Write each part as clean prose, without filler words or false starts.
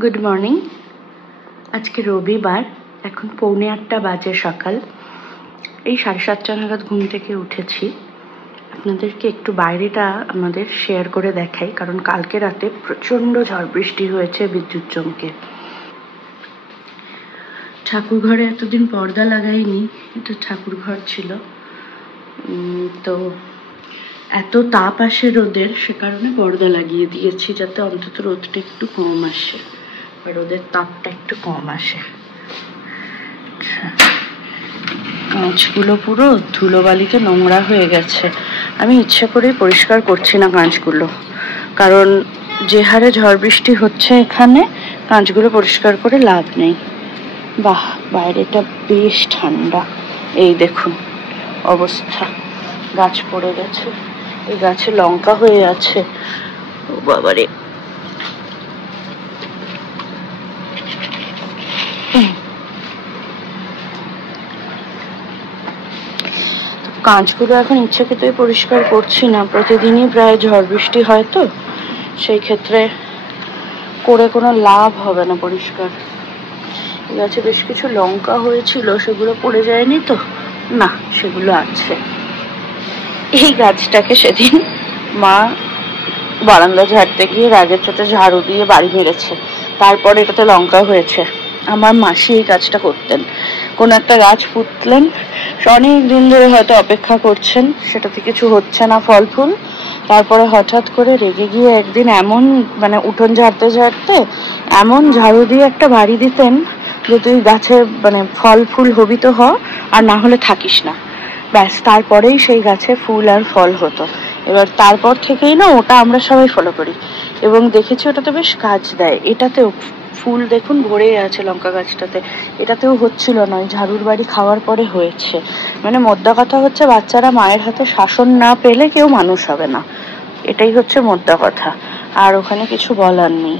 Good morning. আজকে রবিবার, এখন 7:45 বাজে সকাল। এই 7:30 নাগাদ ঘুম থেকে উঠেছি। আপনাদেরকে একটু বাইরেটা আমাদের শেয়ার করে দেখাই, কারণ কালকে রাতে প্রচণ্ড ঝড় বৃষ্টি হয়েছে বিদ্যুৎ চমকে। ঠাকুর ঘরে এতদিন পর্দা লাগাইনি, এটা ঠাকুর ঘর ছিল, তো এত তাপ আসে রোদের, সে কারণে পর্দা লাগিয়ে দিয়েছি, যাতে অন্তত রোদটা একটু কম আসে বা রোদের তাপটা একটু কম আসে। কাঁচগুলো পুরো ধুলোবালিতে নোংরা হয়ে গেছে। আমি ইচ্ছে করেই পরিষ্কার করছি না কাঁচগুলো, কারণ যে হারে ঝড় বৃষ্টি হচ্ছে এখানে, কাঁচগুলো পরিষ্কার করে লাভ নেই। বাহ, বাইরেটা বেশ ঠান্ডা। এই দেখুন অবস্থা, গাছ পড়ে গেছে, এই গাছে লঙ্কা হয়ে আছে। ও বাবারে, কাঁচগুলো এখন ইচ্ছাকৃতই পরিষ্কার করছি না, প্রতিদিনই প্রায় ঝড় বৃষ্টি হয়, তো সেই ক্ষেত্রে করে কোনো লাভ হবে না পরিষ্কার। এই গাছে বেশ কিছু লঙ্কা হয়েছিল, সেগুলো পড়ে যায়নি তো? না, সেগুলো আছে। এই গাছটাকে সেদিন মা বারান্দা ঝাড়তে গিয়ে রাগের চোটে ঝাড়ু দিয়ে বাড়ি মেরেছে, তারপরে এটাতে লঙ্কা হয়েছে। আমার মাসি এই কাজটা করতেন। কোনো একটা গাছ পুঁতলেন, অনেক দিন ধরে হয়তো অপেক্ষা করছেন, সেটাতে কিছু হচ্ছে না ফল ফুল, তারপরে হঠাৎ করে রেগে গিয়ে একদিন এমন, মানে উঠোন ঝাড়তে ঝাড়তে এমন ঝাড়ু দিয়ে একটা বাড়ি দিতেন যে তুই গাছে মানে ফল ফুল হবি তো হ, আর না হলে থাকিস না। ব্যাস, তারপরেই সেই গাছে ফুল আর ফল হতো। এবার তারপর থেকেই না ওটা আমরা সবাই ফলো করি, এবং দেখেছি ওটাতে বেশ কাজ দেয়। এটাতেও ফুল দেখুন ভরে আছে লঙ্কা গাছটাতে, এটাতেও হচ্ছিল না, ওই ঝাড়ুর বাড়ি খাওয়ার পরে হয়েছে। মানে মোদ্দা কথা হচ্ছে, বাচ্চারা মায়ের হাতে শাসন না পেলে কেউ মানুষ হবে না, এটাই হচ্ছে মোদ্দা কথা। আর ওখানে কিছু বলার নেই।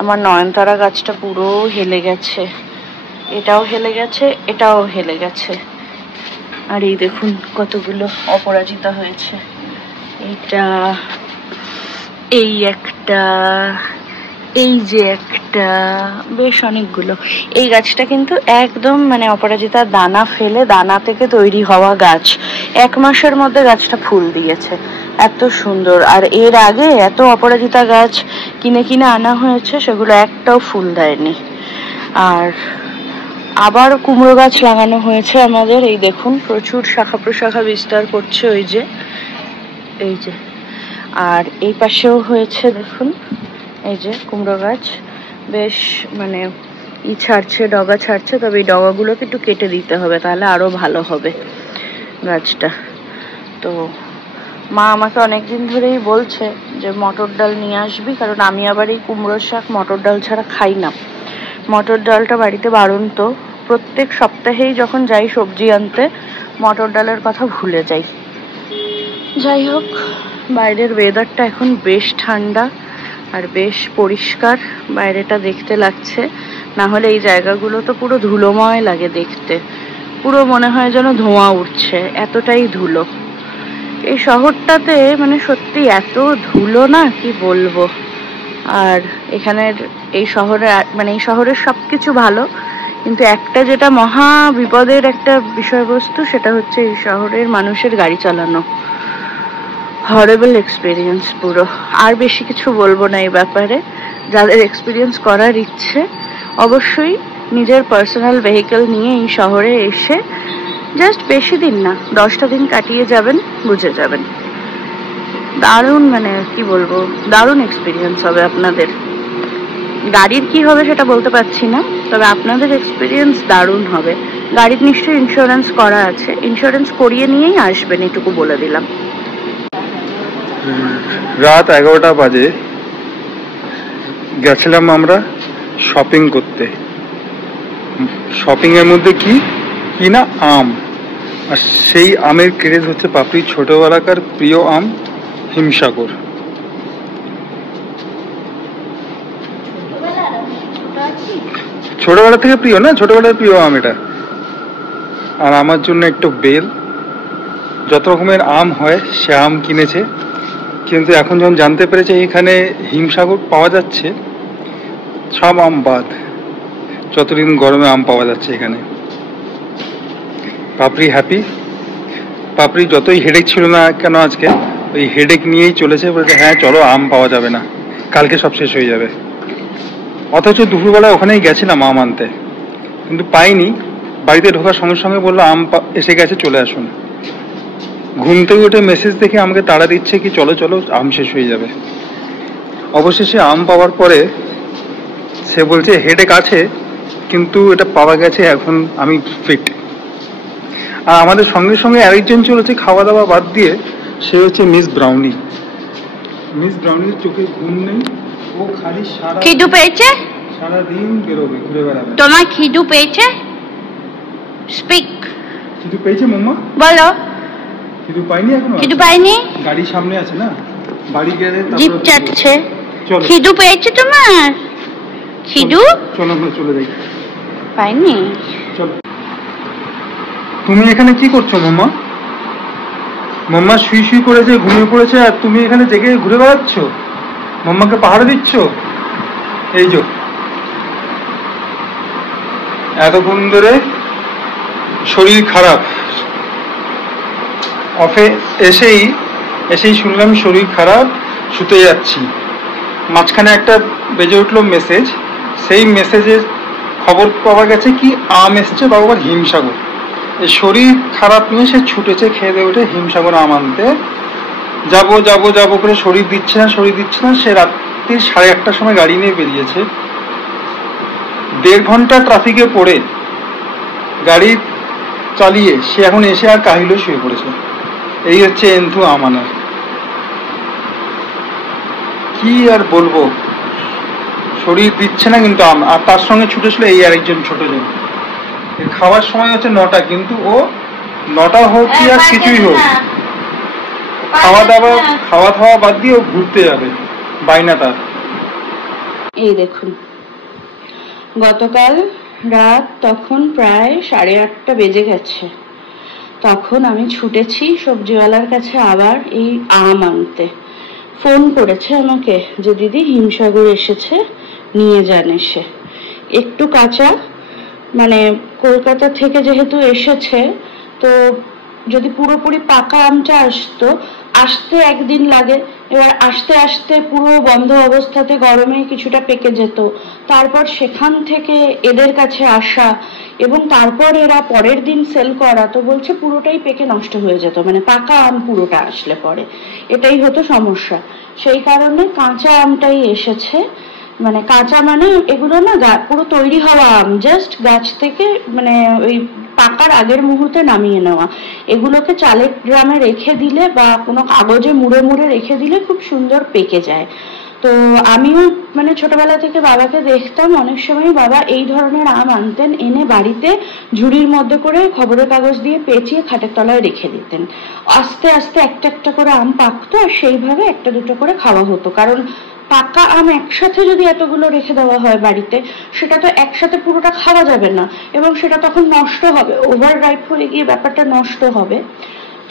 আমার নয়নতারা গাছটা পুরো হেলে গেছে, এটাও হেলে গেছে, এটাও হেলে গেছে। আর এই দেখুন কতগুলো অপরাজিতা হয়েছে। এইটা, এই একটা, এই যে একটা, বেশ অনেকগুলো। এই গাছটা কিন্তু একদম মানে অপরাজিতার দানা ফেলে, দানা থেকে তৈরি হওয়া গাছ। 1 মাসের মধ্যে গাছটা ফুল দিয়েছে, এত সুন্দর। আর এর আগে এত অপরাজিতা গাছ কিনে কিনে আনা হয়েছে, সেগুলো একটাও ফুল দেয়নি। আর আবার কুমড়ো গাছ লাগানো হয়েছে আমাদের, এই দেখুন প্রচুর শাখা প্রশাখা বিস্তার করছে, ওই যে, এই যে। আর এই পাশেও হয়েছে দেখুন, এই যে কুমড়ো গাছ, বেশ মানে ছাড়ছে, ডগা ছাড়ছে, তবে এই ডগাগুলোকে একটু কেটে দিতে হবে, তাহলে আরো ভালো হবে গাছটা। তো মা আমাকে অনেকদিন ধরেই বলছে যে মটর ডাল নিয়ে আসবি, কারণ আমি আবার এই কুমড়ো শাক মটর ডাল ছাড়া খাই না। মটর ডালটা বাড়িতে বারণ, তো প্রত্যেক সপ্তাহেই যখন যাই সবজি আনতে, মটর ডালের কথা ভুলে যাই। যাই হোক, বাইরের ওয়েদারটা এখন বেশ ঠান্ডা আর বেশ পরিষ্কার, বাইরেটা দেখতে লাগছে। না হলে এই জায়গাগুলো তো পুরো ধুলোময় লাগে দেখতে, পুরো মনে হয় যেন ধোঁয়া উঠছে, এতটাই ধুলো এই শহরটাতে। মানে সত্যি এত ধুলো না, কি বলবো। আর এখানের এই শহরে, মানে এই শহরের সবকিছু ভালো, কিন্তু একটা যেটা মহা বিপদের একটা বিষয়বস্তু, সেটা হচ্ছে এই শহরের মানুষের গাড়ি চালানো। হরেবল এক্সপিরিয়েন্স পুরো। আর বেশি কিছু বলবো না এই ব্যাপারে। যাদের এক্সপিরিয়েন্স করার ইচ্ছে, অবশ্যই নিজের পার্সোনাল ভেহিকেল নিয়ে এই শহরে এসে জাস্ট বেশি দিন না, 10টা দিন কাটিয়ে যাবেন, বুঝে যাবেন। দারুণ, মানে কি বলবো, দারুণ এক্সপিরিয়েন্স হবে আপনাদের। গাড়ির কি হবে সেটা বলতে পারছি না, তবে আপনাদের এক্সপিরিয়েন্স দারুণ হবে। গাড়ির নিশ্চয়ই ইন্স্যুরেন্স করা আছে, ইন্স্যুরেন্স করিয়ে নিয়েই আসবেন, এটুকু বলে দিলাম। রাত 11টা বাজে, গেছিলাম আমরা শপিং করতে। শপিং এর মধ্যে কি কি না, আম। আর সেই আমের ক্রেজ হচ্ছে পাপড়ি, ছোটবেলাকার প্রিয় আম হিমসাগর। ছোটবেলা থেকে প্রিয় না, ছোটবেলার প্রিয় আম এটা। আর আমার জন্য একটু বেল, যত রকমের আম হয় সে আম কিনেছে। কিন্তু এখন যখন জানতে পেরেছে এখানে হিমসাগর পাওয়া যাচ্ছে, সব আম বাদ, যতদিন গরমে আম পাওয়া যাচ্ছে এখানে। পাপড়ি হ্যাপি। পাপড়ি যতই হেডেক ছিল না কেন আজকে, ওই হেডেক নিয়েই চলেছে, বলছে হ্যাঁ চলো আম পাওয়া যাবে না, কালকে সব শেষ হয়ে যাবে। অথচ দুপুরবেলায় ওখানেই গেছিলাম আম আনতে, কিন্তু পাইনি। বাড়িতে ঢোকার সঙ্গে সঙ্গে বললো আম এসে গেছে, চলে আসুন। ঘুম থেকে উঠে মেসেজ দেখে আমাকে তাড়া দিচ্ছে কি চলো চলো আম শেষ হয়ে যাবে। অবশেষে আম পাওয়ার পরে সে বলছে হেডেক আছে কিন্তু এটা পাওয়া গেছে, এখন আমি ফিট। আর আমাদের সঙ্গে সঙ্গে আরেকজন চলেছে খাওয়া দাওয়া বাদ দিয়ে, সে হচ্ছে মিস ব্রাউনি। মিস ব্রাউনির চোখে ঘুম নেই, ও খালি খিদু পেয়েছে, সারাদিন বেরোবে, ঘুরে বেড়াবে। তোমার খিদু পেয়েছে? স্পিক। খিদু পেয়েছে মাম্মা? বলো। খিদু পাইনি এখনো? খিদু পাইনি? গাড়ি সামনে আছে না, বাড়ি গেলে জিপ চাটছে। চলো। খিদু পেয়েছে তোমার? খিদু? চলো আমরা চলে যাই। পাইনি? চলো। তুমি এখানে কি করছো মাম্মা? মাম্মা শুই শুই করেছে, ঘুমিয়ে পড়েছে, আর তুমি এখানে জেগে ঘুরে বেড়াচ্ছ, মাম্মাকে পাহারা দিচ্ছ। এই যে এতক্ষণ ধরে শরীর খারাপ, অফে এসেই শুনলাম শরীর খারাপ, শুতে যাচ্ছি। মাঝখানে একটা বেজে উঠলো মেসেজ, সেই মেসেজের খবর পাওয়া গেছে কি আম এসছে বাবার হিমসাগর। এই শরীর খারাপ নিয়ে সে ছুটেছে খেয়ে দিয়ে উঠে হিমসাগর আম আনতে। যাবো করে শরীর দিচ্ছে না। সে রাত্রি 1:30টার সময় গাড়ি নিয়ে বেরিয়েছে, 1.5 ঘন্টা ট্রাফিকে পড়ে গাড়ি চালিয়ে সে এখন এসে আর কাহিলে শুয়ে পড়েছে। এই হচ্ছে এন্থু আম আনার। কি আর বলবো, শরীর দিচ্ছে না কিন্তু আম। আর তার সঙ্গে ছুটেছিল এই আরেকজন ছোট জন। খাওয়ার সময় হচ্ছে 9টা, কিন্তু ও 9টা হোক কি আর কিছুই হোক, খাওয়া দাওয়া বাদ দিয়ে ও ঘুরতে যাবে, বাইনা তার। এই দেখুন, গতকাল রাত তখন প্রায় 8:30 বেজে গেছে, তখন আমি ছুটেছি সবজিওয়ালার কাছে আবার এই আম আনতে। ফোন করেছে আমাকে যে দিদি হিমসাগর এসেছে, নিয়ে যান এসে। একটু কাঁচা, মানে কলকাতা থেকে যেহেতু এসেছে, তো যদি পুরোপুরি পাকা আমটা আসতে একদিন লাগে। এবার আসতে পুরো বন্ধ অবস্থাতে গরমে কিছুটা পেকে যেত, তারপর সেখান থেকে এদের কাছে আসা এবং তারপর এরা পরের দিন সেল করা, তো বলছে পুরোটাই পেকে নষ্ট হয়ে যেত, মানে পাকা আম পুরোটা আসলে পরে এটাই হতো সমস্যা। সেই কারণে কাঁচা আমটাই এসেছে। মানে কাঁচা মানে এগুলো না পুরো তৈরি হওয়া আম, জাস্ট গাছ থেকে মানে ওই পাকার আগের মুহূর্তে নামিয়ে নেওয়া। এগুলোকে চালের ড্রামে রেখে দিলে বা কোনো কাগজে মুড়ে রেখে দিলে খুব সুন্দর পেকে যায়। তো আমিও মানে ছোটবেলা থেকে বাবাকে দেখতাম, অনেক সময় বাবা এই ধরনের আম আনতেন, এনে বাড়িতে ঝুড়ির মধ্যে করে খবরের কাগজ দিয়ে পেঁচিয়ে খাটের তলায় রেখে দিতেন। আস্তে আস্তে একটা করে আম পাকতো, আর সেইভাবে 1-2 করে খাওয়া হতো। কারণ পাকা আম একসাথে যদি এতগুলো রেখে দেওয়া হয় বাড়িতে, সেটা তো একসাথে পুরোটা খাওয়া যাবে না, এবং সেটা তখন নষ্ট হবে, ওভার রাইপ হয়ে গিয়ে ব্যাপারটা নষ্ট হবে।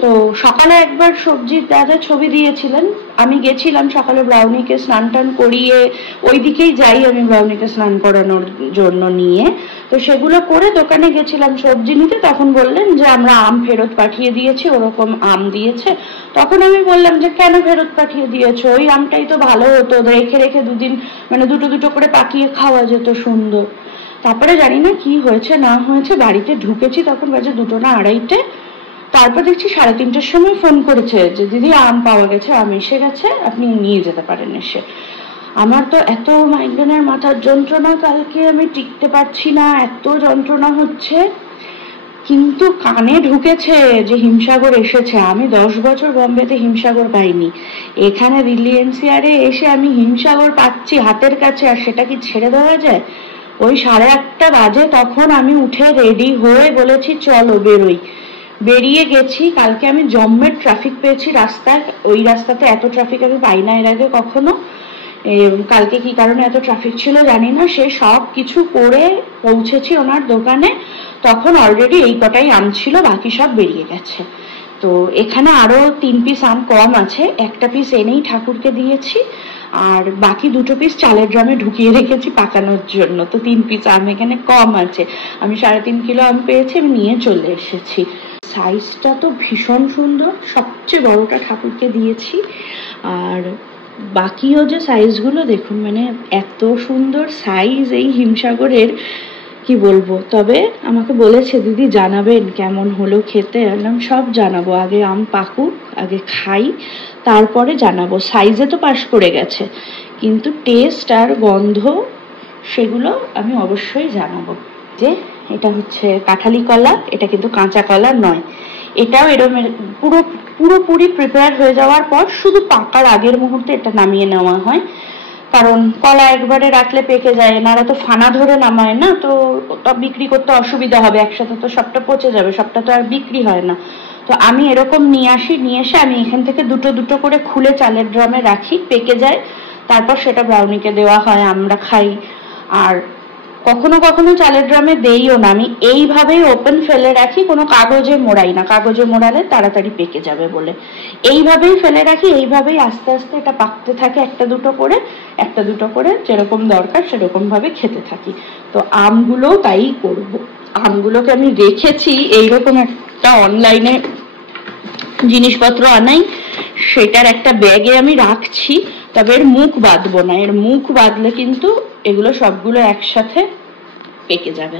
তো সকালে একবার সবজির দাদা ছবি দিয়েছিলেন, আমি গেছিলাম সকালে ব্রাউনিকে স্নান টান করিয়ে, ওই দিকেই যাই আমি ব্রাউনিকে স্নান করানোর জন্য নিয়ে, তো সেগুলো করে দোকানে গেছিলাম সবজি নিতে। তখন বললেন যে আমরা আম ফেরত পাঠিয়ে দিয়েছি, ওরকম আম দিয়েছে। তখন আমি বললাম যে কেন ফেরত পাঠিয়ে দিয়েছো, ওই আমটাই তো ভালো হতো, রেখে 2 দিন মানে 2 করে পাকিয়ে খাওয়া যেত সুন্দর। তারপরে জানি না কি হয়েছে না হয়েছে, বাড়িতে ঢুকেছি তখন বাজে 2টা না 2:30। তারপর দেখছি 3:30টার সময় ফোন করেছে যে দিদি আম পাওয়া গেছে, আম এসে গেছে, আপনি নিয়ে যেতে পারেন এসে। আমার তো এত মাইগ্রেনের মাথার যন্ত্রণা, কালকে আমি টিকতে পারছি না, এত যন্ত্রণা হচ্ছে। কিন্তু কানে ঢুকেছে যে হিমসাগর এসেছে। আমি 10 বছর বম্বেতে হিমসাগর পাইনি, এখানে দিল্লি এনসিআরে এসে আমি হিমসাগর পাচ্ছি হাতের কাছে, আর সেটা কি ছেড়ে দেওয়া যায়? ওই 8:30 বাজে তখন আমি উঠে রেডি হয়ে বলেছি চলো বেরোই। বেরিয়ে গেছি। কালকে আমি জম্মের ট্রাফিক পেয়েছি রাস্তায়, ওই রাস্তাতে এত ট্রাফিক আমি পাই না এর আগে কখনো। কালকে কি কারণে এত ট্রাফিক ছিল জানি না। সে সব কিছু করে পৌঁছেছি ওনার দোকানে, তখন অলরেডি এই কটাই আম ছিল, বাকি সব বেরিয়ে গেছে। তো এখানে আরো 3 পিস আম কম আছে, একটা পিস এনেই ঠাকুরকে দিয়েছি, আর বাকি 2 পিস চালের ড্রামে ঢুকিয়ে রেখেছি পাকানোর জন্য। তো 3 পিস আম এখানে কম আছে, আমি 3.5 কিলো আম পেয়েছি, আমি নিয়ে চলে এসেছি। সাইজটা তো ভীষণ সুন্দর, সবচেয়ে বড়টা ঠাকুরকে দিয়েছি। আর বাকিও যে সাইজগুলো দেখুন, মানে এত সুন্দর সাইজ এই হিমসাগরের, কি বলবো। তবে আমাকে বলেছে দিদি জানাবেন কেমন হলো খেতে, বললাম সব জানাবো, আগে আম পাকুক, আগে খাই, তারপরে জানাবো। সাইজে তো পাশ করে গেছে, কিন্তু টেস্ট আর গন্ধ সেগুলো আমি অবশ্যই জানাবো। যে এটা হচ্ছে কাঁঠালি কলা, এটা কিন্তু কাঁচা কলা নয়। এটাও এরকম পুরোপুরি প্রিপেয়ার হয়ে যাওয়ার পর শুধু পাকার আগের মুহূর্তে এটা নামিয়ে নেওয়া হয়, কারণ কলা একবারে রাখলে পেকে যায়, এনারা তো ফানা ধরে নামায় না, তো ওটা বিক্রি করতে অসুবিধা হবে, একসাথে তো সবটা পচে যাবে, সবটা তো আর বিক্রি হয় না। তো আমি এরকম নিয়ে এসে আমি এখান থেকে দুটো করে খুলে চালের ড্রামে রাখি, পেকে যায়, তারপর সেটা ব্রাউনিকে দেওয়া হয়, আমরা খাই। আর কখনো কখনো চালের ড্রামে দেইও না, আমি এইভাবেই ওপেন ফেলে রাখি, কোনো কাগজে মোড়াই না, কাগজে মোড়ালে তাড়াতাড়ি পেকে যাবে বলে এইভাবেই ফেলে রাখি। এইভাবেই আস্তে আস্তে এটা পাকতে থাকে, একটা দুটো করে যেরকম দরকার সেরকম ভাবে খেতে থাকি। তো আমগুলোও তাই করব। আমগুলোকে আমি রেখেছি এইরকম একটা অনলাইনে জিনিসপত্র আনাই, সেটার একটা ব্যাগে আমি রাখছি, তবে এর মুখ বাঁধবো না, এর মুখ বাঁধলে কিন্তু এগুলো সবগুলো একসাথে পেকে যাবে।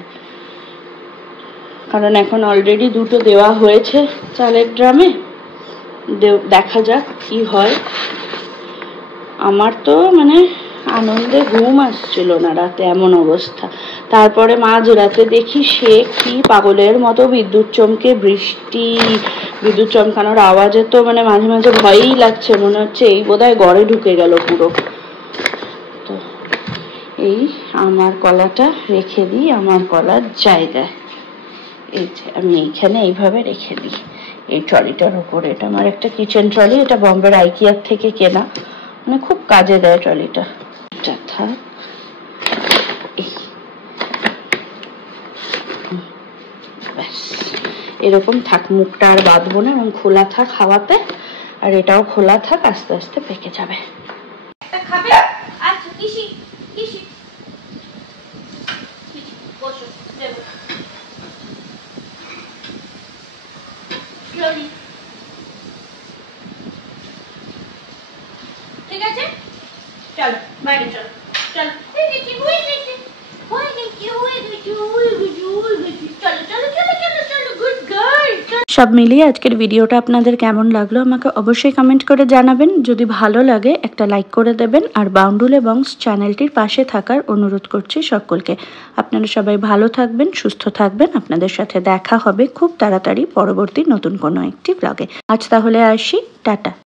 কারণ এখন অলরেডি 2 দেওয়া হয়েছে চালের ড্রামে, দেখা যাক কি হয়। আমার তো মানে আনন্দে ঘুম আসছিল না রাতে, এমন অবস্থা। তারপরে মাঝরাতে দেখি সে কি পাগলের মতো বিদ্যুৎ চমকে বৃষ্টি, বিদ্যুৎ চমকানোর আওয়াজে তো মানে মাঝে মাঝে ভয়ই লাগছে, মনে হচ্ছে এই বোধহয় ঘরে ঢুকে গেল পুরো। তো এই আমার কলাটা রেখে দিই আমার কলার জায়গায়, এই যে আমি এইখানে এইভাবে রেখে দিই এই ট্রলিটার উপরে। এটা আমার একটা কিচেন ট্রলি, এটা বম্বের আইকিয়ার থেকে কেনা, মানে খুব কাজে দেয় ট্রলিটা। এটা থাক, ব্যাস এরকম থাক, মুখটা আর বাঁধবো না, এবং খোলা থাক হাওয়াতে, আর এটাও খোলা থাক, আস্তে আস্তে পেকে যাবে। ঠিক আছে, চল বাইরে চল, চল সব মিলিয়ে আজকের ভিডিওটা আপনাদের কেমন লাগলো আমাকে অবশ্যই কমেন্ট করে জানাবেন। যদি ভালো লাগে একটা লাইক করে দেবেন, আর বাউন্ডুলে বংস চ্যানেলটির পাশে থাকার অনুরোধ করছি সকলকে। আপনারা সবাই ভালো থাকবেন, সুস্থ থাকবেন। আপনাদের সাথে দেখা হবে খুব তাড়াতাড়ি পরবর্তী নতুন কোনো একটি ব্লগে। আজ তাহলে আসি, টাটা।